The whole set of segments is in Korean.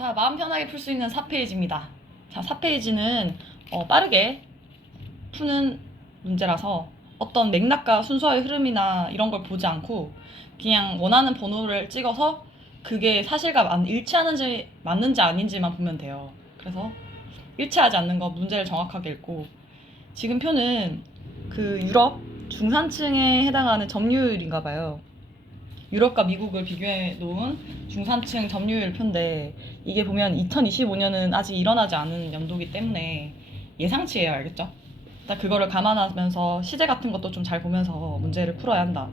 자, 마음 편하게 풀 수 있는 4페이지입니다. 자, 4페이지는 어, 빠르게 푸는 문제라서 어떤 맥락과 순서의 흐름이나 이런 걸 보지 않고 그냥 원하는 번호를 찍어서 그게 사실과 맞- 일치하는지 맞는지 아닌지만 보면 돼요. 그래서 일치하지 않는 거 문제를 정확하게 읽고 지금 표는 그 유럽 중산층에 해당하는 점유율인가 봐요. 유럽과 미국을 비교해 놓은 중산층 점유율 표인데 이게 보면 2025년은 아직 일어나지 않은 연도기 때문에 예상치예요, 알겠죠? 일단 그거를 감안하면서 시제 같은 것도 좀 잘 보면서 문제를 풀어야 한다.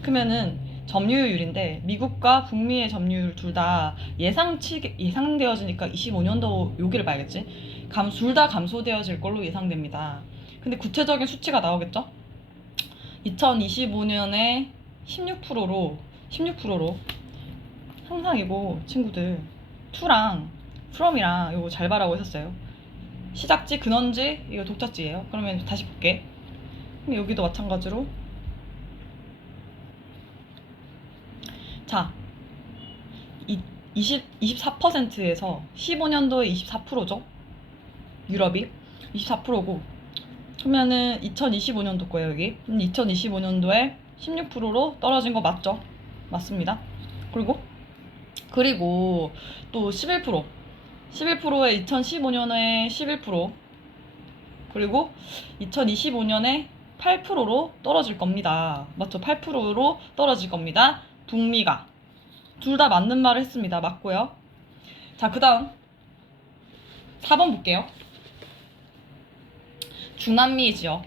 그러면은 점유율인데 미국과 북미의 점유율 둘 다 예상치 예상되어지니까 25년도 여기를 봐야겠지. 감 둘 다 감소되어질 걸로 예상됩니다. 근데 구체적인 수치가 나오겠죠? 2025년에 16%로 16%로 항상 이거 친구들 to랑 from이랑 이거 잘 봐라고 했었어요. 시작지, 근원지, 이거 독자지예요. 그러면 다시 볼게. 여기도 마찬가지로 자, 이, 20, 24%에서 15년도에 24%죠. 유럽이 24%고 그러면은 2025년도 거예요, 여기. 2025년도에 16%로 떨어진 거 맞죠? 맞습니다. 그리고 그리고 또 11% 11%에 2015년에 11% 그리고 2025년에 8%로 떨어질 겁니다. 맞죠? 8%로 떨어질 겁니다. 북미가 둘 다 맞는 말을 했습니다. 맞고요. 자, 그다음 4번 볼게요. 중남미 지역.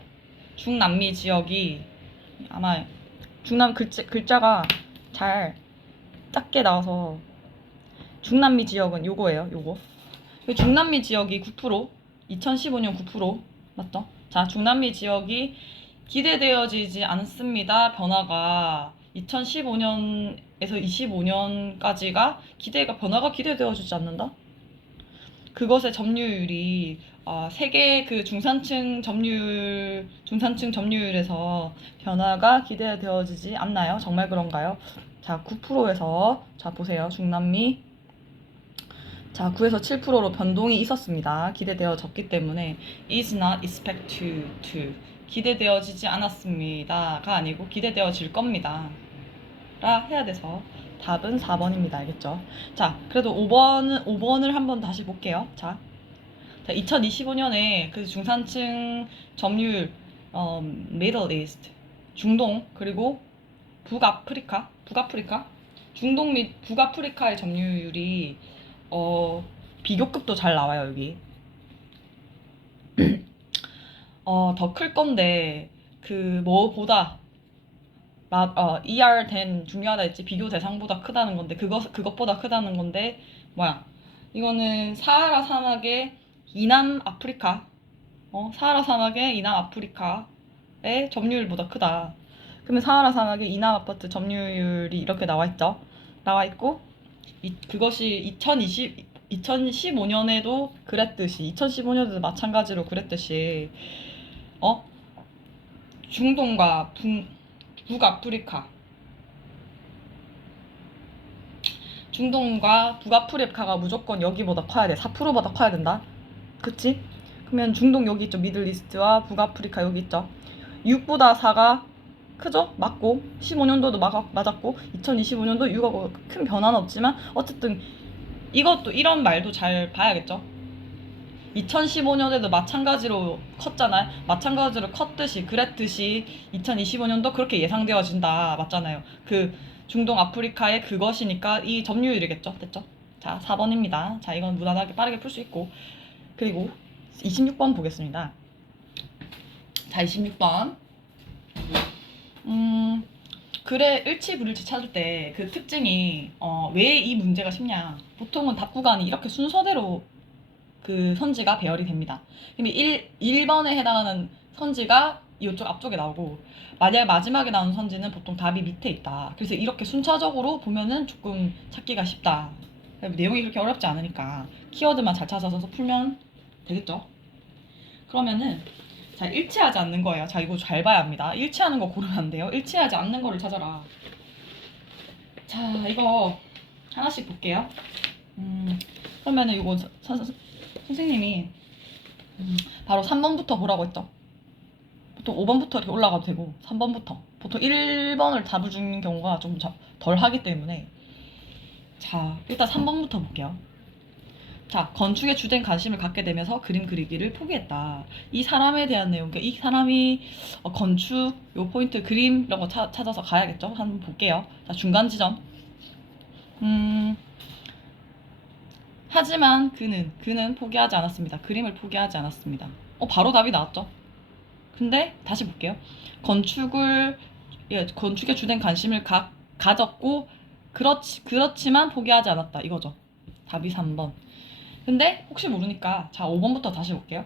중남미 지역이 아마 중남 글자, 글자가 잘 작게 나와서 중남미 지역은 요거예요. 요거. 그 중남미 지역이 9% 2015년 9% 맞죠? 자, 중남미 지역이 기대되어지지 않습니다. 변화가 2015년에서 25년까지가 기대가 변화가 기대되어지지 않는다. 그것의 점유율이 아, 세계 그 중산층 점유율 중산층 점유율에서 변화가 기대되어지지 않나요? 정말 그런가요? 자, 9%에서 자 보세요. 중남미 자, 9에서 7%로 변동이 있었습니다. 기대되어졌기 때문에 is not expected to 기대되어지지 않았습니다가 아니고 기대되어질 겁니다. 라 해야 돼서 답은 4번입니다. 알겠죠? 자, 그래도 5번은 5번을 한번 다시 볼게요. 자. 자, 2025년에 그 중산층 점유율 어, Middle East 중동 그리고 북아프리카? 북아프리카? 중동 및 북아프리카의 점유율이 어 비교급도 잘 나와요 여기. 어 더 클 건데 그 뭐보다 마, 어, ER 된 중요하다 했지. 비교 대상보다 크다는 건데 그것 그것보다 크다는 건데 뭐야. 이거는 사하라 사막의 이남 아프리카? 어 사하라 사막의 이남 아프리카의 점유율보다 크다. 그러면 사하라 사막의 이남 아파트 점유율이 이렇게 나와 있죠. 나와 있고 이, 그것이 2020 2015년에도 그랬듯이 2015년에도 마찬가지로 그랬듯이 어 중동과 북, 북아프리카 중동과 북아프리카가 무조건 여기보다 커야 돼. 4%보다 커야 된다. 그치? 그러면 중동 여기 있죠. 미들리스트와 북아프리카 여기 있죠. 6보다 4가 크죠? 맞고 15년도도 맞았고 2025년도 6하고 큰 변화는 없지만 어쨌든 이것도 이런 말도 잘 봐야겠죠. 2015년에도 마찬가지로 컸잖아요. 마찬가지로 컸듯이 그랬듯이 2025년도 그렇게 예상되어진다. 맞잖아요. 그 중동 아프리카의 그것이니까 이 점유율이겠죠. 됐죠? 자, 4번입니다. 자, 이건 무난하게 빠르게 풀 수 있고 그리고 26번 보겠습니다. 자, 26번. 음, 글의 일치 불일치 찾을 때 그 특징이 어, 왜 이 문제가 쉽냐? 보통은 답 구간이 이렇게 순서대로 그 선지가 배열이 됩니다. 근데 1, 1번에 해당하는 선지가 이쪽 앞쪽에 나오고 만약 마지막에 나오는 선지는 보통 답이 밑에 있다. 그래서 이렇게 순차적으로 보면은 조금 찾기가 쉽다. 내용이 그렇게 어렵지 않으니까 키워드만 잘 찾아서 풀면 되겠죠? 그러면은 자 일치하지 않는 거예요. 자 이거 잘 봐야 합니다. 일치하는 거 고르면 안 돼요. 일치하지 않는 거를 찾아라. 자 이거 하나씩 볼게요. 음, 그러면은 이거 선, 선, 선생님이 음, 바로 3번부터 보라고 했죠. 보통 5번부터 이렇게 올라가도 되고 3번부터 보통 1번을 답을 주는 경우가 좀 덜 하기 때문에 자 일단 3번부터 볼게요. 자 건축에 주된 관심을 갖게 되면서 그림 그리기를 포기했다. 이 사람에 대한 내용, 그러니까 이 사람이 어, 건축 요 포인트 그림 이런 거 차, 찾아서 가야겠죠. 한번 볼게요. 자 중간 지점. 음. 하지만 그는 그는 포기하지 않았습니다. 그림을 포기하지 않았습니다. 어 바로 답이 나왔죠. 근데 다시 볼게요. 건축을 예, 건축에 주된 관심을 가, 가졌고 그렇지 그렇지만 포기하지 않았다 이거죠. 답이 3번. 근데 혹시 모르니까 자 5번부터 다시 볼게요.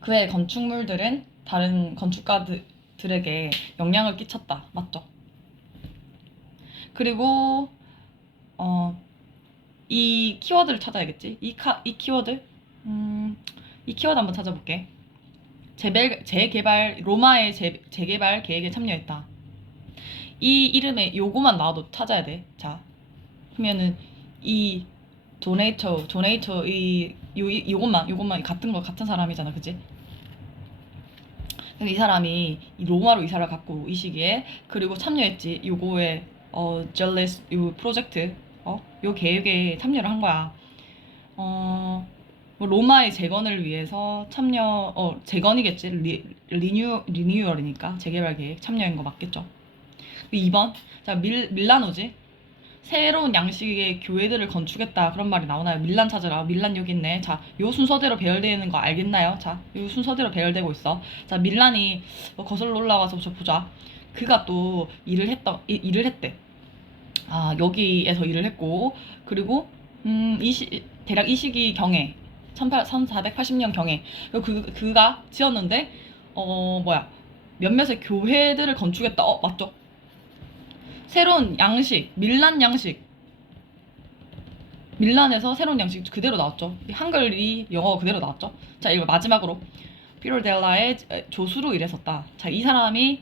그의 건축물들은 다른 건축가들에게 영향을 끼쳤다. 맞죠? 그리고 어, 이 키워드를 찾아야겠지. 이, 카, 이 키워드 음, 이 키워드 한번 찾아볼게. 재발, 재개발 로마의 재, 재개발 계획에 참여했다. 이 이름에 요거만 나와도 찾아야 돼. 자, 그러면은 이 도네이터, 도네이터 이 요것만 요것만 같은 거 같은 사람이잖아, 그지? 근데 이 사람이 이 로마로 이사를 갔고 이 시기에 그리고 참여했지. 요거에 어 젤레스 요 프로젝트 어요 계획에 참여를 한 거야. 어뭐 로마의 재건을 위해서 참여 어 재건이겠지 리, 리뉴 리뉴얼이니까 재개발 계획 참여한 거 맞겠죠. 2번 자 밀, 밀라노지 새로운 양식의 교회들을 건축했다. 그런 말이 나오나요? 밀란 찾으라. 밀란 여기 있네. 자 요 순서대로 배열되는 거 알겠나요? 자 요 순서대로 배열되고 있어. 자 밀란이 뭐 거슬러 올라가서 저 보자. 그가 또 일을 이- 일을 했대. 아 여기에서 일을 했고 그리고 음 이 시 대략 이 시기 경에 18, 1480년 경에 그 그가 지었는데 어 뭐야? 몇몇의 교회들을 건축했다. 어 맞죠 새로운 양식 밀란 양식. 밀란에서 새로운 양식 그대로 나왔죠. 이 한글이 영어 그대로 나왔죠. 자 이거 마지막으로. 피로델라의 조수로 일했었다. 자 이 사람이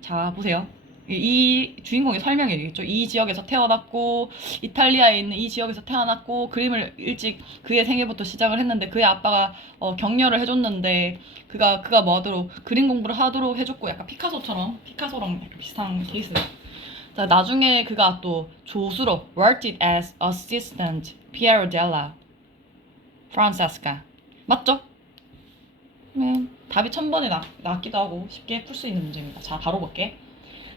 자 보세요. 이, 이 주인공의 설명이겠죠. 이 지역에서 태어났고 이탈리아에 있는 이 지역에서 태어났고 그림을 일찍 그의 생애부터 시작을 했는데 그의 아빠가 어, 격려를 해줬는데 그가 그가 뭐하도록 그림 공부를 하도록 해줬고 약간 피카소처럼 피카소랑 비슷한 케이스. 자 나중에 그가 또 조수로 worked as assistant Piero della Francesca 맞죠? 네, 답이 천 번에 나, 나왔기도 하고 쉽게 풀 수 있는 문제입니다. 자 바로 볼게.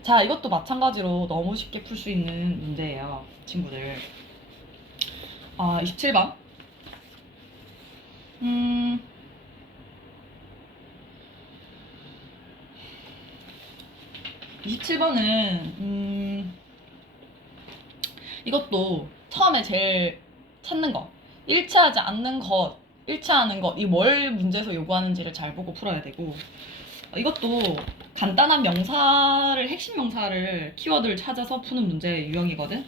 자, 이것도 마찬가지로 너무 쉽게 풀 수 있는 문제예요, 친구들. 아, 27번. 음. (27번은) 음 이것도 처음에 제일 찾는 거 일치하지 않는 것 일치하는 것 이 뭘 문제에서 요구하는지를 잘 보고 풀어야 되고 이것도 간단한 명사를 핵심 명사를 키워드를 찾아서 푸는 문제 유형이거든.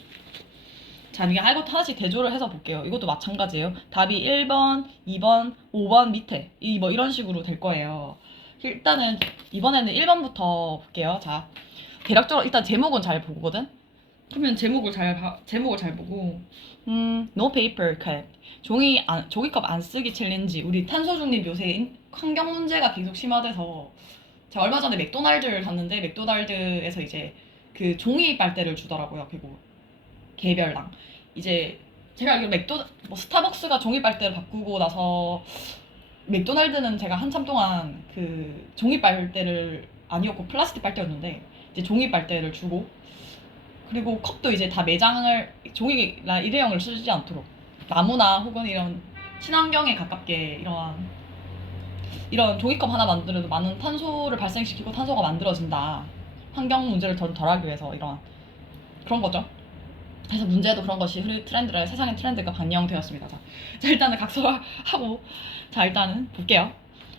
자, 이게 이것도 하나씩 대조를 해서 볼게요. 이것도 마찬가지예요. 답이 1번, 2번, 5번 밑에 이 뭐 이런 식으로 될 거예요. 일단은 이번에는 1번부터 볼게요. 자, 대략적으로 일단 제목은 잘 보거든. 그러면 제목을 잘 봐- 제목을 잘 보고 음, no paper cut. 종이 안, 종이컵 안 쓰기 챌린지. 우리 탄소 중립 요새 인- 환경 문제가 계속 심화돼서 제가 얼마 전에 맥도날드를 갔는데 맥도날드에서 이제 그 종이 빨대를 주더라고요. 그리고 개별당 이제 제가 알기로 맥도 뭐 스타벅스가 종이 빨대를 바꾸고 나서 맥도날드는 제가 한참 동안 그 종이 빨대를 아니었고 플라스틱 빨대였는데 이제 종이 빨대를 주고 그리고 컵도 이제 다 매장을 종이나 일회용을 쓰지 않도록 나무나 혹은 이런 친환경에 가깝게 이러한 이런 종이컵 하나 만들어도 많은 탄소를 발생시키고 탄소가 만들어진다. 환경 문제를 덜 덜하기 위해서 이런 그런 거죠. 그래서 문제도 그런 것이 흐르- 트렌드를 세상의 트렌드가 반영되었습니다. 자, 자, 일단은 각서하고 자 일단은 볼게요.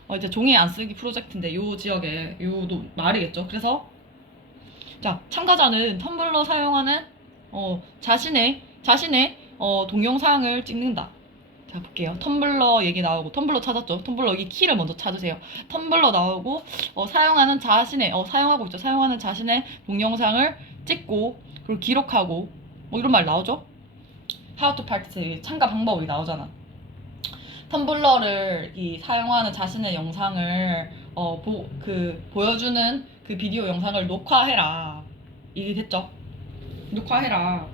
어, 이제 종이 안 쓰기 프로젝트인데 요 지역에 요도 말이겠죠. 그래서 자 참가자는 텀블러 사용하는 어, 자신의 자신의 어, 동영상을 찍는다. 자 볼게요. 텀블러 얘기 나오고 텀블러 찾았죠. 텀블러 여기 키를 먼저 찾으세요. 텀블러 나오고 어, 사용하는 자신의 어, 사용하고 있죠. 사용하는 자신의 동영상을 찍고 그리고 기록하고 뭐 이런 말 나오죠. how to 참가 방법이 나오잖아. 텀블러를 이 사용하는 자신의 영상을 어, 보, 그 보여주는 그 비디오 영상을 녹화해라. 이게 됐죠? 녹화해라.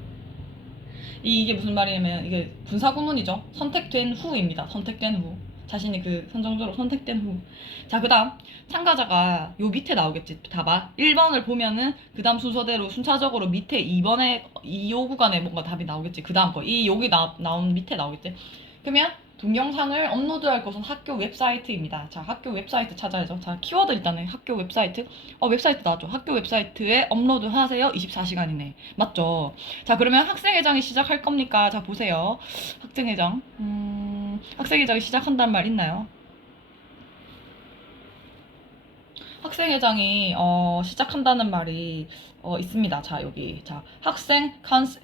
이- 이게 무슨 말이냐면 이게 분사구문이죠. 선택된 후입니다. 선택된 후. 자신이 그 선정적으로 선택된 후. 자, 그 다음 참가자가 요 밑에 나오겠지. 봐봐. 1번을 보면은 그 다음 순서대로 순차적으로 밑에 2번에 이요 구간에 뭔가 답이 나오겠지. 그 다음 거. 이 여기 나, 나온 밑에 나오겠지. 그러면 동영상을 업로드할 곳은 학교 웹사이트입니다. 자, 학교 웹사이트 찾아야죠. 자, 키워드 일단은 학교 웹사이트. 어, 웹사이트 나왔죠. 학교 웹사이트에 업로드 하세요. 24시간이네. 맞죠? 자, 그러면 학생회장이 시작할 겁니까? 자, 보세요. 학생회장. 음, 학생회장이 시작한다는 말 있나요? 학생회장이 어, 시작한다는 말이 어, 있습니다. 자, 여기. 자, 학생 컨셉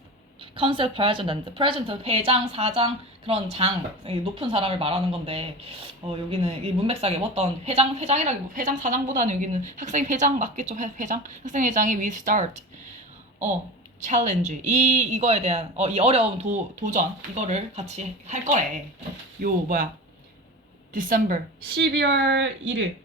컨셉 프레젠트, 프레젠트 회장, 사장 그런 장이 높은 사람을 말하는 건데 어, 여기는 이 문맥상에 어떤 회장 회장이라기 회장 사장보다는 여기는 학생 회장 맞겠죠? 회, 회장? 학생 회장이 we start 어 챌린지 이 이거에 대한 어 이 어려운 도 도전 이거를 같이 할 거래. 요 뭐야? December 12월 1일.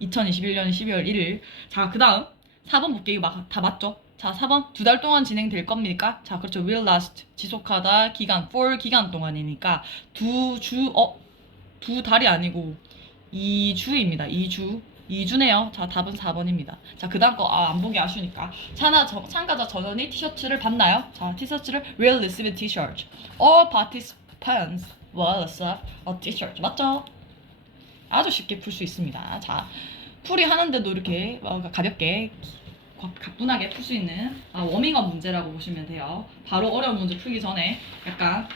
2021년 12월 1일. 자 그 다음 4번 볼게 이거 막, 다 맞죠? 자 4번. 두 달 동안 진행될 겁니까? 자 그렇죠. will last. 지속하다. 기간 for 기간 동안이니까 두 주 어? 두 달이 아니고 2주입니다. 2주. 2주네요. 자 답은 4번입니다. 자 그 다음 거 아, 안 보기 아쉬우니까. 참가, 저, 참가자 전원이 티셔츠를 받나요? 자 티셔츠를 will receive t-shirt. All participants will receive a t-shirt. 맞죠? 아주 쉽게 풀 수 있습니다. 자 풀이 하는데도 이렇게 어, 가볍게 가- 가뿐하게 풀 수 있는 아, 워밍업 문제라고 보시면 돼요. 바로 어려운 문제 풀기 전에 약간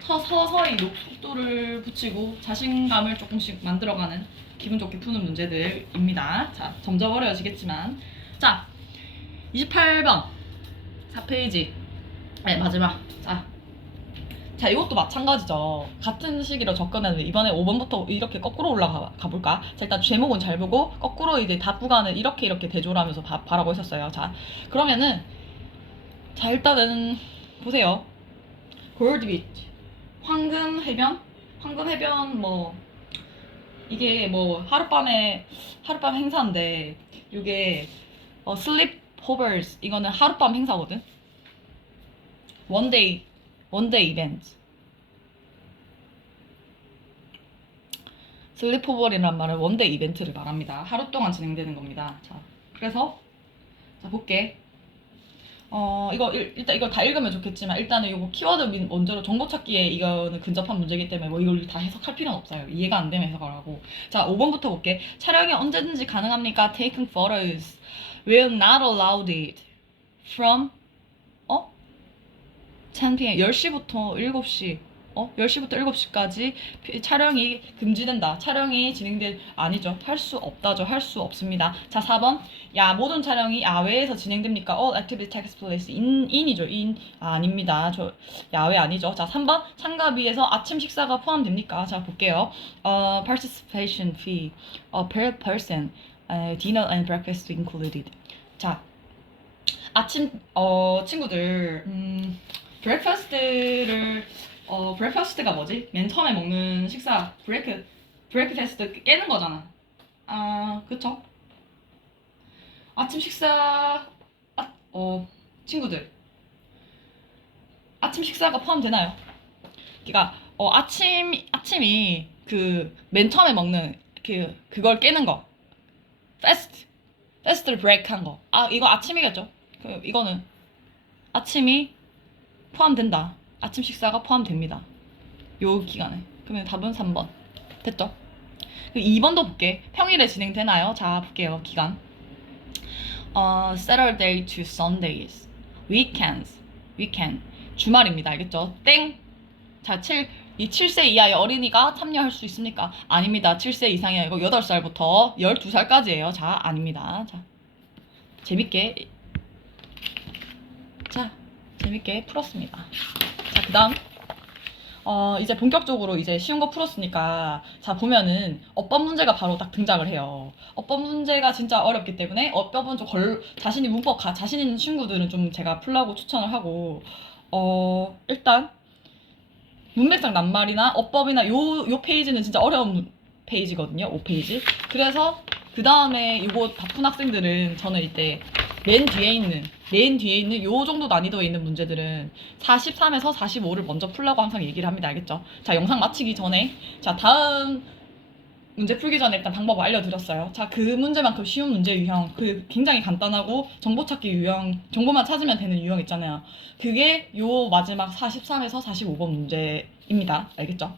서, 서서히 녹- 속도를 붙이고 자신감을 조금씩 만들어가는 기분 좋게 푸는 문제들입니다. 자, 점점 어려워지겠지만 자, 28번 4페이지 네, 마지막 자, 자 이것도 마찬가지죠. 같은 시기로 접근했는데 이번에 5번부터 이렇게 거꾸로 올라가 가볼까? 자 일단 제목은 잘 보고 거꾸로 이제 답 구간을 이렇게 이렇게 대조를 하면서 봐, 봐라고 했었어요. 자 그러면은 자 일단은 보세요. 골드 비치 황금 해변 황금 해변 뭐 이게 뭐 하룻밤에 하룻밤 행사인데 이게 어, 슬립 호버스 이거는 하룻밤 행사거든. 원데이 원데이 이벤트. 슬리퍼볼이란 말은 원데이 이벤트를 말합니다. 하루 동안 진행되는 겁니다. 자, 그래서 자 볼게. 어 이거 일, 일단 이거 다 읽으면 좋겠지만 일단은 이거 키워드 민- 먼저로 정보 찾기에 이거는 근접한 문제이기 때문에 뭐 이걸 다 해석할 필요는 없어요. 이해가 안 되면 해석을 하고. 자, 5번부터 볼게. 촬영이 언제든지 가능합니까? Taking photos will not allowed it from 어? 10pm 10시부터 7시 어? 10시부터 7시까지 촬영이 금지된다. 촬영이 진행될 아니죠. 할 수 없다죠. 할 수 없습니다. 자, 4번. 야, 모든 촬영이 야외에서 진행됩니까? All activity takes place in in이죠. in 아, 아닙니다. 저 야외 아니죠. 자, 3번. 참가비에서 아침 식사가 포함됩니까? 자, 볼게요. 어, participation fee 어, per person 에, dinner and breakfast included. 자, 아침 어 친구들 음 브레이크파스트를 어 브레이크파스트가 뭐지? 맨 처음에 먹는 식사 브레이크 브레이크파스트 깨는 거잖아. 아 그쵸? 아침 식사 아, 어 친구들 아침 식사가 포함되나요? 그러니까 어 아침 아침이 그 맨 처음에 먹는 그 그걸 깨는 거 패스트 패스트를 브레이크 한 거. 아 이거 아침이겠죠? 그 이거는 아침이 포함된다. 아침 식사가 포함됩니다. 요 기간에. 그러면 답은 3번. 됐죠? 2번도 볼게. 평일에 진행되나요? 자, 볼게요. 기간. 어, Saturday to Sundays. Weekends. Weekend. 주말입니다. 알겠죠? 땡. 자, 7, 이 7세 이하의 어린이가 참여할 수 있습니까? 아닙니다. 7세 이상이 아니고 8살부터 12살까지예요. 자, 아닙니다. 자, 재밌게 자, 재밌게 풀었습니다. 자, 그 다음. 어, 이제 본격적으로 이제 쉬운 거 풀었으니까, 자, 보면은, 어법 문제가 바로 딱 등장을 해요. 어법 문제가 진짜 어렵기 때문에, 어법은 좀 걸, 자신이 문법, 가, 자신 있는 친구들은 좀 제가 풀라고 추천을 하고, 어, 일단 문맥상 낱말이나 어법이나 요, 요 페이지는 진짜 어려운 문- 페이지거든요. 5페이지. 그래서 그 다음에 요거 바쁜 학생들은 저는 이때 맨 뒤에 있는 맨 뒤에 있는 요 정도 난이도에 있는 문제들은 43에서 45를 먼저 풀라고 항상 얘기를 합니다. 알겠죠? 자, 영상 마치기 전에 자, 다음 문제 풀기 전에 일단 방법을 알려드렸어요. 자, 그 문제만큼 쉬운 문제 유형, 그 굉장히 간단하고 정보 찾기 유형, 정보만 찾으면 되는 유형 있잖아요. 그게 요 마지막 43에서 45번 문제입니다. 알겠죠?